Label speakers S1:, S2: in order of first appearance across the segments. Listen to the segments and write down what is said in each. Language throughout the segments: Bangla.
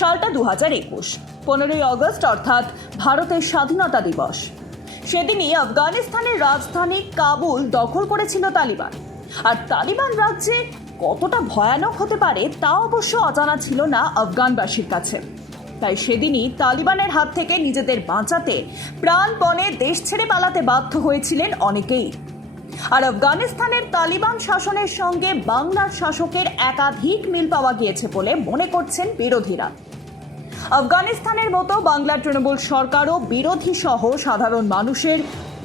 S1: সালটা দু হাজার একুশ। পনেরোই আগস্ট অর্থাৎ ভারতের স্বাধীনতা দিবস। সেদিনই আফগানিস্তানের রাজধানী কাবুল দখল করেছিল তালিবান। আর তালিবান রাজ্যে কতটা ভয়ানক হতে পারে তা অবশ্য অজানা ছিল না আফগানবাসীর কাছে। তাই সেদিনই তালিবানের হাত থেকে নিজেদের বাঁচাতে প্রাণপণে দেশ ছেড়ে পালাতে বাধ্য হয়েছিলেন অনেকেই। আর আফগানিস্তানের তালিবান শাসনের সঙ্গে বাংলার শাসকের একাধিক মিল পাওয়া গিয়েছে বলে মনে করছেন বিরোধীরা। আফগানিস্তানের মতো বাংলার তৃণমূল সরকারও বিরোধী সহ সাধারণ মানুষের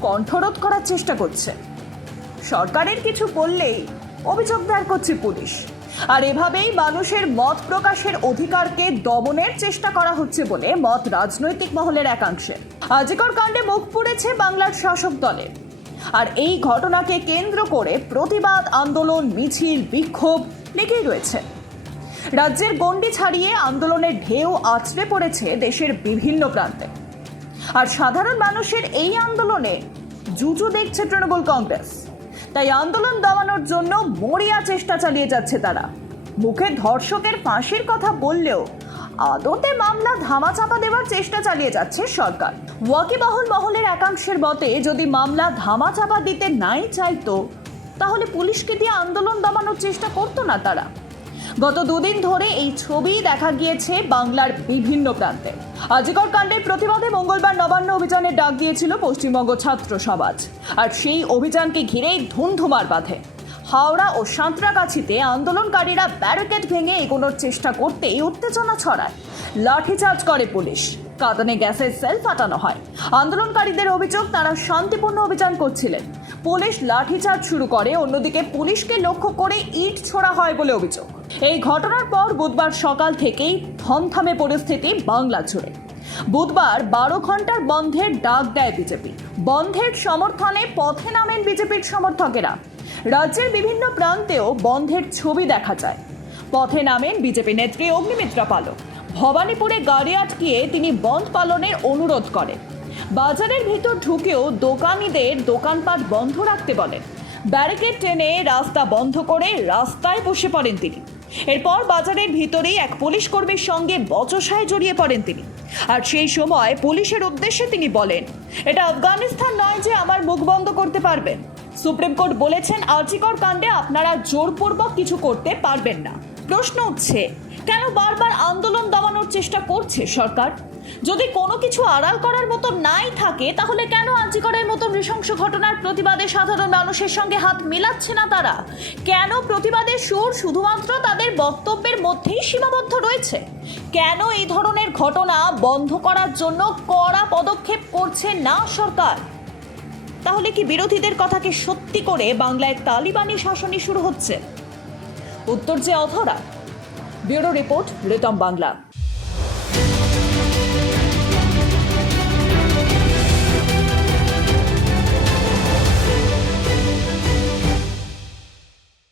S1: কণ্ঠরোধ করার চেষ্টা করছে। সরকারের কিছু বললেই অভিযোগ দায়ের করছে পুলিশ। আর এভাবেই মানুষের মত প্রকাশের অধিকারকে দমনের চেষ্টা করা হচ্ছে বলে মত রাজনৈতিক মহলের একাংশের আজিকর কাণ্ডে মুখ পুড়েছে বাংলার শাসক দলের। আর এই ঘটনাকে কেন্দ্র করে প্রতিবাদ, আন্দোলন, মিছিল, বিক্ষোভ লেগেই রয়েছে। রাজ্যের গণ্ডি ছাড়িয়ে আন্দোলনের ঢেউ আছড়ে পড়েছে দেশের বিভিন্ন প্রান্তে। আর সাধারণ মানুষের এই আন্দোলনে জুজু দেখছে তৃণমূল কংগ্রেস। তাই আন্দোলন দমানোর জন্য মরিয়া চেষ্টা চালিয়ে যাচ্ছে তারা। মুখে ধর্ষকের ফাঁসির কথা বললেও আদতে মামলা ধামাচাপা দেওয়ার চেষ্টা চালিয়ে যাচ্ছে সরকার। ওয়াকিবহল মহলের একাংশের মতে, যদি মামলা ধামাচাপা দিতে নাই চাইতো, তাহলে পুলিশকে দিয়ে আন্দোলন দমানোর চেষ্টা করতো না তারা। গত দুদিন ধরে এই ছবি দেখা গিয়েছে বাংলার বিভিন্ন প্রান্তে। আজিকর কাণ্ডের প্রতিবাদে মঙ্গলবার নবান্ন অভিযানের ডাক দিয়েছিল পশ্চিমবঙ্গ ছাত্র সমাজ। আর সেই অভিযানকে ঘিরেই ধুমধুমার বাঁধে। হাওড়া ও সাঁতরাগাছিতে আন্দোলনকারীরা ব্যারিকেড ভেঙে এগোনোর চেষ্টা করতেই উত্তেজনা ছড়ায়। লাঠিচার্জ করে পুলিশ। কাঁদানে গ্যাসের সেল ফাটানো হয়। আন্দোলনকারীদের অভিযোগ, তারা শান্তিপূর্ণ অভিযান করছিলেন। পুলিশ লাঠিচার্জ শুরু করে, অন্যদিকে পুলিশকে লক্ষ্য করে ইট ছোড়া হয় বলে অভিযোগ। এই ঘটনার পর বুধবার সকাল থেকেই থমথমে পরিস্থিতি বাংলা জুড়ে। বুধবার বারো ঘণ্টার বন্ধের ডাক দেয় বিজেপি। বন্ধের সমর্থনে পথে নামেন বিজেপির সমর্থকেরা। রাজ্যের বিভিন্ন প্রান্তেও বন্ধের ছবি দেখা যায়। পথে নামেন বিজেপি নেত্রী অগ্নিমিত্রা পালক। ভবানীপুরে গাড়ি আটকিয়ে তিনি বন্ধ পালনের অনুরোধ করেন। বাজারের ভিতর ঢুকেও দোকানিদের দোকানপাট বন্ধ রাখতে বলেন। ব্যারিকেড টেনে রাস্তা বন্ধ করে রাস্তায় বসে পড়েন তিনি। এরপর বাজারের ভিতরেই এক পুলিশ কর্মীর সঙ্গে বচসায় জড়িয়ে পড়েন তিনি। আর সেই সময় পুলিশের উদ্দেশ্যে তিনি বলেন, এটা আফগানিস্তান নয় যে আমার মুখ বন্ধ করতে পারবেন সুপ্রিম কোর্ট বলেছেন, আর্জিকর কাণ্ডে আপনারা জোরপূর্বক কিছু করতে পারবেন না। প্রশ্ন উঠছে, কেন বারবার আন্দোলন দমানোর চেষ্টা করছে সরকার? যদি কোনো কিছু আড়াল করার মতো নাই থাকে, তাহলে কেন আজিকরের মতো নৃশংস ঘটনার প্রতিবাদে সাধারণ মানুষের সঙ্গে হাত মেলাচ্ছে না তারা? কেন প্রতিবাদের সুর শুধুমাত্র তাদের বক্তব্যের মধ্যেই সীমাবদ্ধ রয়েছে? কেন এই ধরনের ঘটনা বন্ধ করার জন্য কড়া পদক্ষেপ করছে না সরকার? তাহলে কি বিরোধীদের কথাকে সত্যি করে বাংলায় তালিবানি শাসনই শুরু হচ্ছে? উত্তর যে অধরা, ব্যুরো রিপোর্ট রিতম বাংলা।